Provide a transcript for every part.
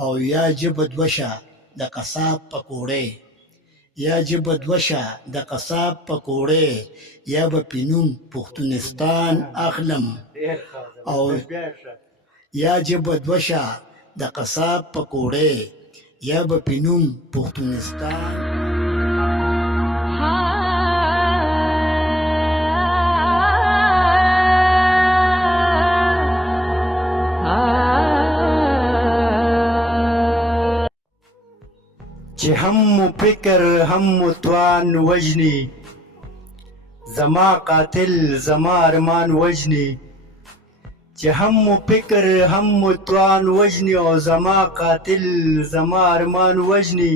او یا جبه دوشه د قصاب پکوړې یا جبه دوشه د قصاب پکوړې یا به پینوم پښتونستان اخلم او یا جبه دوشه د قصاب پکوړې یا به پینوم پښتونستان چې هم مو فکر هم مو توان وجني زما قاتل زما ارمان وجني چې هم مو فکر هم مو توان وجني او زما قاتل زما ارمان وجني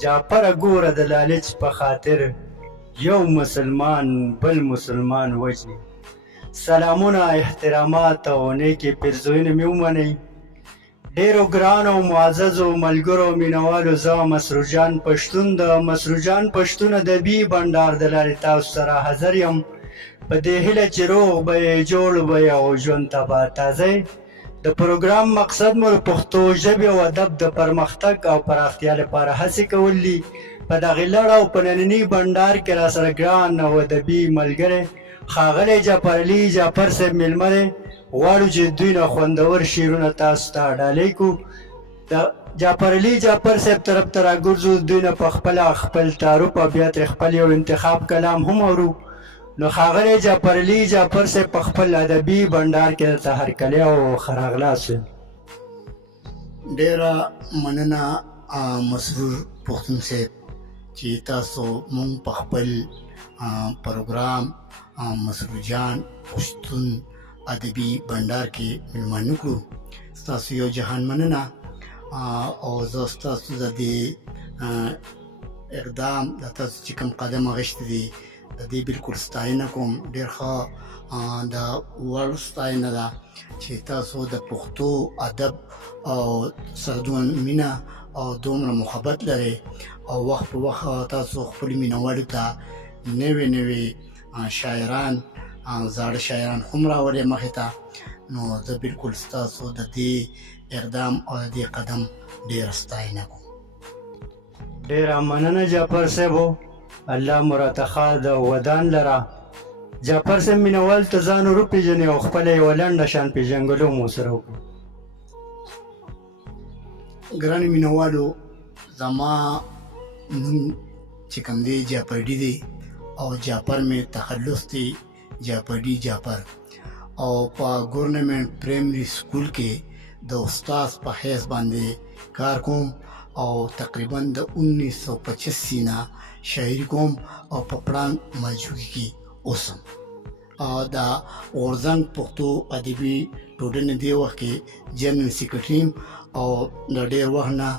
جعفر ګوره د لالچ په خاطر یو مسلمان بل مسلمان وجني سلامونه احترامات او نیکې پیرزوینې مې ومنئ ډیرو ګرانو معززو ملګرو مینوالو زه مسرور جان پښتون د مسرور جان پښتون ادبي بنډار د لارې تاسو سره حاضر یم په دې هیله چې روغ به یې جوړ به یې او ژوند ته به تازه د پروګرام مقصد مو د پښتو ژبې او ادب د پرمختګ او پراختیا لپاره هڅې کول دي په دغې لړ او په ننني بنډار کې راسره ګران او ادبي ملګری ښاغلی جعفرعلي جعفر صاحب میلمه دی غواړو چې دوی نه خوندور شعرونه تاسو ته ډالۍ کړو د جعفرعلي جعفر صاحب طرف ته راګرځو دوی نه په خپله خپل تعارف او بیا ترې خپل یو انتخاب کلام هم اورو نو ښاغلی جعفرعلي جعفر صاحب په خپل ادبي بنډار کې درته هرکلی او ښه راغلاست ډېره مننه مسرور پښتون صاحب چې تاسو مونږ په خپل پروګرام مسرور جان پښتون ادبي بنډار کې میلمانه کړو ستاسو یو جهان مننه او زه ستاسو د دې اقدام د تاسو چې کوم قدم اخیستی دی د دې بالکل ستاینه کوم ډېر ښه د وړ ستاینه ده چې تاسو د پښتو ادب او سره دومره مینه او دومره محبت لرئ او وخت په وخت تاسو خپلو مینهوالو ته نوې نوې شاعران زاړه شاعران هم راوړئ مخې ته نو زه بالکل ستاسو د دې اقدام او د دې قدم ډېره ستاینه کوم ډېره مننه جعفر صاحبو الله مو راته ښه د ودان لره جعفر صاحب مینوال ته ځان ور وپېژنئ او خپله یوه لنډه شان پېژنګلو مو سره وکړو ګرانو مینوالو زما نوم چې کوم دی جعفرعلي دی او جعفر مې تخلص دی جعفرعلي جعفر او په ګورنمنټ پرایمري سکول کې د استاد په حیث باندې کار کوم او تقریبا د 1985 نه شاعري کوم او په پړانګ ملچوکي کې اوسم د غورځنګ پښتو ادبي ټولنې دې وخت کې جنرال سیکرټري او د ډېر وخت نه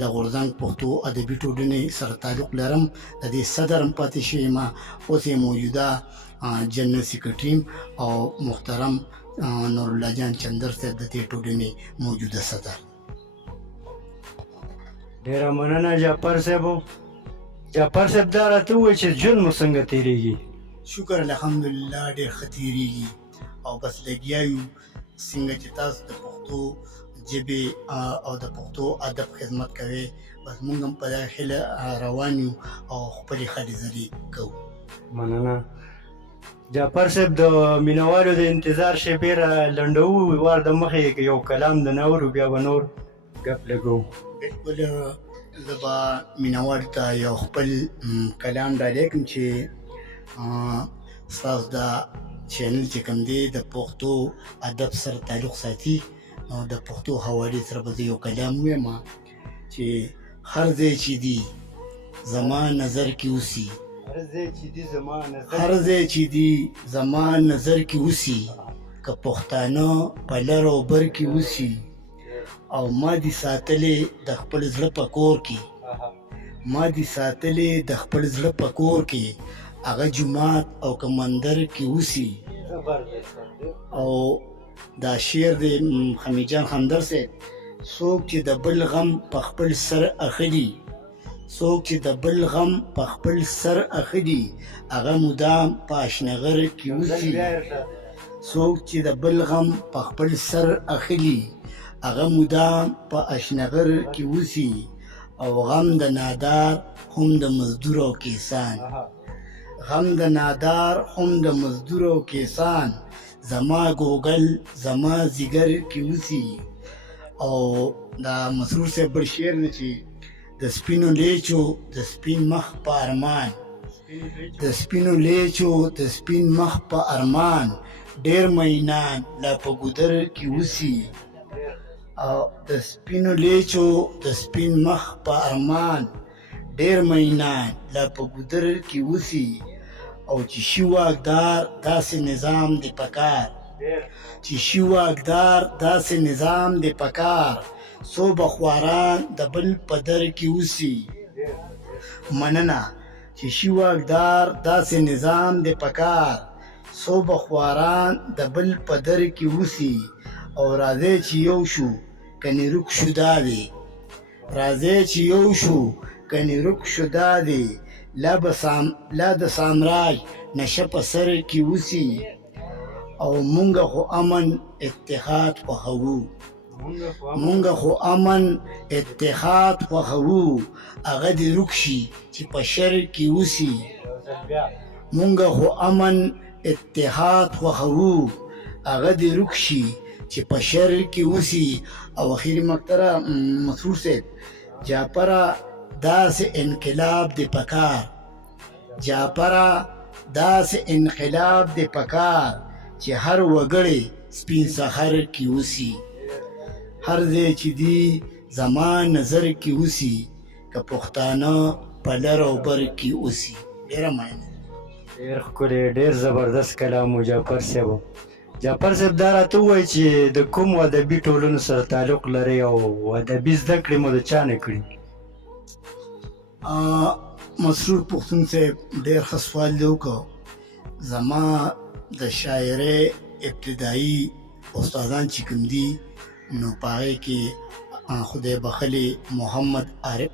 د غورځنګ پښتو ادبي ټولنې سره تعلق لرم د دې صدر هم پاتې شوی یم اوس یې موجوده جنرال سیکرټري او محترم نورالله جان چندر صاحب د دې ټولنې موجوده صدر ډېره مننه جعفر صاحبو جعفر صاحب دا راته ووایي چې ژوند مو څنګه تېرېږي شکر الحمدلله ډېر ښه تېرېږي او بس لګیا یو څنګه چې تاسو د پښتو ژبې او د پښتو ادب خدمت کوئ بس موږ هم په دغه هیله روان یو او خپلې هلې ځلې کوو مننه جعفر صاحب د مینوالو د انتظار شیبې را لنډوو وار د مخې یو کلام د نورو بیا به نور ګپ لګو بلکل زه به مینوالو ته یو خپل کلام ډالۍ کړم چې ستاسو دا چینل چې کوم دی د پښتو ادب سره تعلق ساتي نو د پښتو حوالې سره به زه یو کلام ووایم چې هر ځای چې دي زما نظر کې اوسي هر ځای چې دي زما نظر کې اوسي که پښتانه په لر او بر کې اوسي او ما دي ساتلې د خپل زړه په کور کې ما دي ساتلې د خپل زړه په کور کې هغه جومات او که مندر کې اوسي او دا شعر د حمیدجان همدرد صاحب څوک چې د بل غم په خپل سر اخلي څوک چې د بل غم په خپل سر اخلي هغه مدام په اشنغر کې اوسي څوک چې د بل غم په خپل سر اخلي هغه مدام په اشنغر کې اوسي او غم د نادار هم د مزدور او کیسان غم د نادار هم د مزدور او کیسان زما ګوګل زما زیګر کې اوسي. او دا مسرور صاحب بل شعر دی چې د سپینو لیچو د سپین مخ په ارمان د سپینو لیچو د سپین مخ په ارمان ډېر مینان لا په ګودر کې اوسي. او د سپینو لیچو د سپین مخ په ارمان ډېر مینان لا په ګودر کې اوسي. او چې شي واکدار داسې نظام دی پکار چې شي واکدار داسې نظام دی پکار څو بخواران د بل په در کې اوسي. مننه چې شي واکدار داسې نظام دی پکار څو بخواران د بل په در کې اوسي. او راځي چې یو شو کني رک شو دا دی راځي چې یو شو کني رک شو دا دی لا د سامراج نشه په سر کې اوسي. او مونږ خو امن اتحاد خوښوو مونږ خو امن اتحاد خوښوو هغه دې رک شي چې په شر کې اوسي. مونږ خو امن اتحاد خوښوو هغه دې رک شي چې په شر کې اوسي. او اخیری مقطره مسرور صاحب جعفره داسې انقلاب دی پکار جعفره داسې انقلاب دی پکار چې هر وګړی سپین سحر کې اوسي. هر ځای چې دی زما نظر کې اوسي که پښتانه په لر او بر کې اوسي. ډېره مننه. ډېر ښکلی ډېر زبردست کلام و جعفر صاحب. جعفر صاحب دا راته ووایي چې د کومو ادبي ټولنو سره تعلق لرئ او ادبي زده کړې مو د چا نه کړي؟ مسرور پښتون صاحب ډېر ښه سوال دی وکړو. زما د شاعرۍ ابتدایي استادان چې کوم دي نو په هغې کې خدای بخلي محمد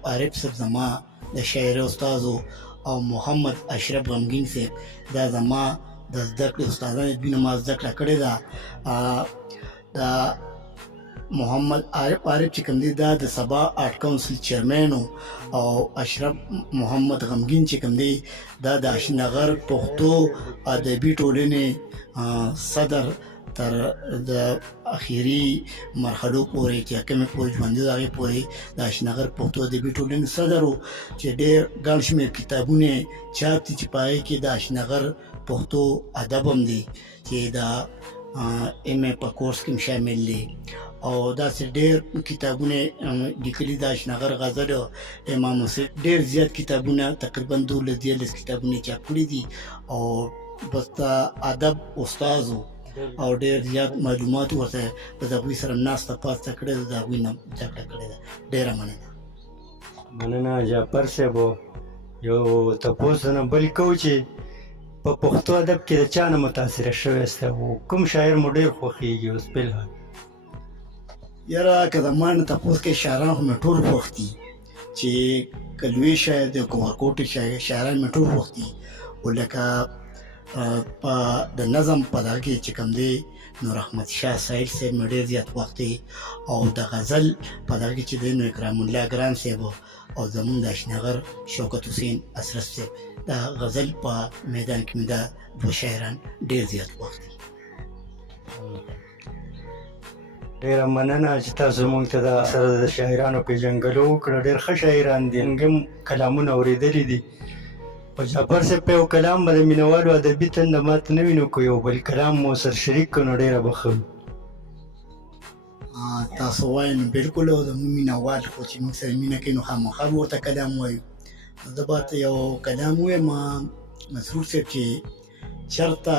عارف صاحب زما د شاعرۍ استاد او محمد اشرف غمګین صاحب دا زما د زده کړې استادان دوی نه ما زده کړه کړې ده. دا محمد عارف چې کوم دی دا د سبا آرټ کونسل چیرمین او اشرف محمد غمګین چې کوم دی دا د اشنغر پښتو ادبي ټولنې صدر تر د اخیری مرحلو پورې چې کومې پورې ژوندي د هغې پورې د اشنغر پښتو ادبي ټولنې صدر و چې ډېر ګڼ شمېر کتابونه چاپ دي چې په هغې کې د اشنغر پښتو ادب هم دی چې د ایم اے په کورس کې شامل دی. او داسې ډېر کتابونه لیکلي د اشنغر غزل امام حسین ډېر زیات کتابونه تقریبا 12 کتابونه چاپ کړي دي. او بس د ادب استاد او ډېر زیات معلومات ورته په هغوی سره ناسته پاسته کړې ده د هغوی نه زده کړه کړې ده. ډېره مننه. مننه جعفر صاحب. یو تپوس نه بل کوو چې په پښتو ادب کې د چا نه متاثره شوی یاست او کوم شاعر مو ډېر خوښېږي اوس فلحال؟ یاره که زما نه تپوس کوي شاعران خو مې ټول خوښ دي چې که لوی شاعر دی که ورکوټي شاعران مې ټول خوښ دي. خو لکه په د نظم په دغه کې چې کوم دی نور احمد شاه سایل صاحب مې ډېر زیات خوښ دی. او د غزل په دغه کې چې دی نو اکرام الله ګران صاحب او زمونږ د اشنغر شوکت حسین اشرف صاحب د غزل په میدان کې مې دا دوه شاعران ډېر زیات خوښ دي. ډېره مننه چې تاسو موږ ته د سره د شاعرانو پېژنګلو وکړه. ډېر ښه شاعران دي. موږ هم کلامونه اورېدلي دي. او جعفر صاحب په یو کلام به د مینهوالو ادبي تنده ماته نه وي نو که یو بل کلام مو سره شریک کړو نو ډېره به ښه وي. تاسو وایئ نو بلکل او زموږ مینهوال خو چې موږ سره مینه کوي نو خامخا به ورته کلام وایو. زه به یو کلام ووایم مسرور صاحب چې چېرته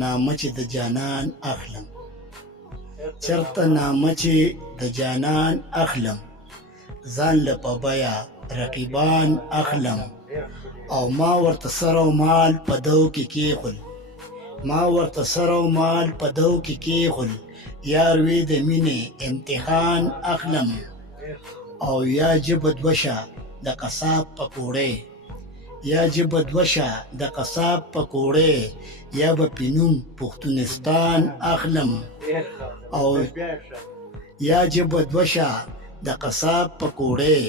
نامه چې د جانان اخلم چېرته نامه چې د جانان اخلم ځان له په بیه رقیبان اخلم. او ما ورته سر او مال په دو کې کېښول ما ورته سر او مال په دو کې کېښول یار وی د مینې امتحان اخلم. او یا جبه دوشه د قصاب پکوړې یا جبه دوشه د قصاب پکوړې یا به پینوم پښتونستان اخلم. او یا جبه دوشه د قصاب پکوړې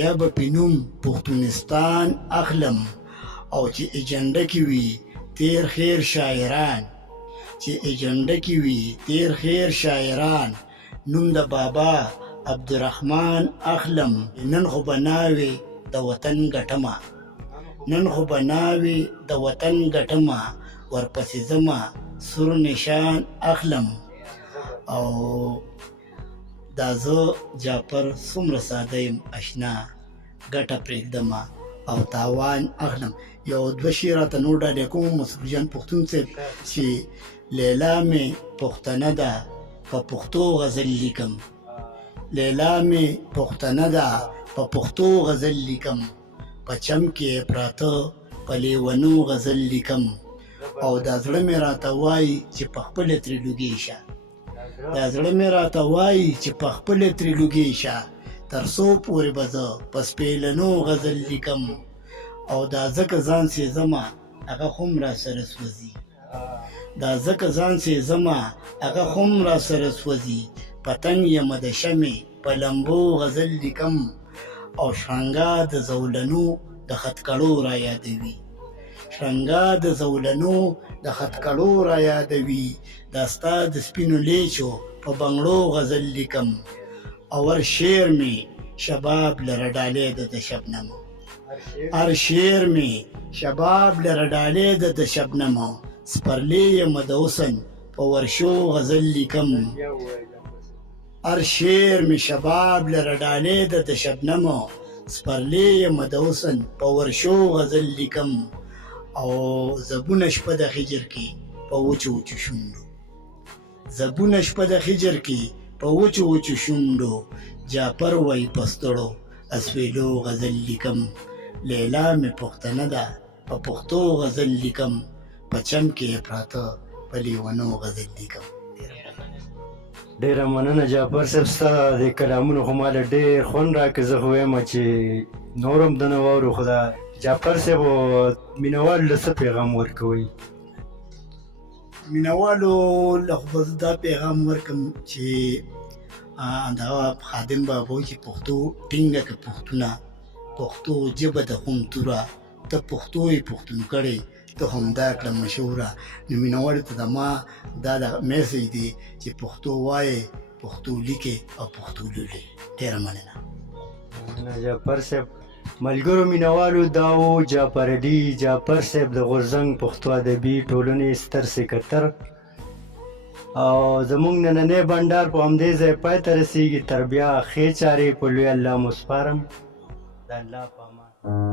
یا به پینوم پښتونستان اخلم او چې ایجنډه کې وي تیر خیر شاعران چې ایجنډه کې وي تیر خیر شاعران نوم د بابا عبدالرحمن اخلم نن خو به ناوې د وطن ګټمه نن خو به ناوې د وطن ګټمه ورپسې ځمه سور نشان اخلم او دا زه جعفر څومره ساده یم اشنا ګټه پرېږدمه او تاوان اخلم یو دوه شعر راته نور ډالې کوم مسعود جان پښتون صاحب چې لیلا مې پښتنه ده په پښتو غزل لیکم لیلا مې پښتنه ده په پښتو غزل لیکم په چم کې پراته په لیونو غزل لیکم او دا زړه مې راته وایي چې په خپله ترې لوګی شه دا زړه مې راته وایي چې په خپله ترې لوګی شه تر څو پورې به زه په سپېلنو غزل لیکم او دا ځکه ځان سېزمه هغه خو هم را سره سوځي دا ځکه ځان سېزمه هغه خو هم را سره سوځي پتنګ یمه د شمې په لمبو غزل لیکم او شرنګا د زولنو د خطکړو را یادوي شرنګا د زولنو د خطکړو را یادوي دا ستا د سپینو لیچو په بنګړو غزل لیکم او ور شعر مې شباب لره ډالې ده د شبنم هر شعر مې شباب لره ډالې ده د شبنم سپرلی یم د حسن په ورشو غزل لیکم هر شعر مې شباب لره ډالې ده د شبنم سپرلی یم د حسن په ورشو غزل لیکم او زبونه شپه د خجر کې په وچو وچو شونډو زبونه شپه د خجر کې په وچو وچو شونډو جعفر وای پستړو اسویلو غزل لیکم لیلا مې پښتنه ده په پښتو غزل لیکم په چم کې پراته په لیونو غزل لیکم ډېره مننه جعفر صاحب ستا د کلامونو خو ماله ډېر خوند راکړ زه خو وایم چې نور هم دنه واورو خو دا جعفر صاحب مینهوالو له څه پیغام ورکوئ مینهوالو له خو به زه دا پیغام ورکړم چې دغه خادم بابا وایي چې پښتو ټینګه که پښتونه پښتو ژبه ده خو توره ته پښتو یې پښتون کړی ته همدا کړه مشهوره نو مینهوالو ته د ما دا د میسج دی چې پښتو وایې پښتو لیکې او پښتو لولې ډېره مننه جعفر صاحب ملګرو مینهوالو دا و جعفرعلي جعفر صاحب د غورځنګ پښتو ادبي ټولنې ستر سکرټر او زموږ نننی بنډار په همدې ځای پای ته رسېږي تر بیا ښې چارې په لوی الله مو سپارم د الله په امان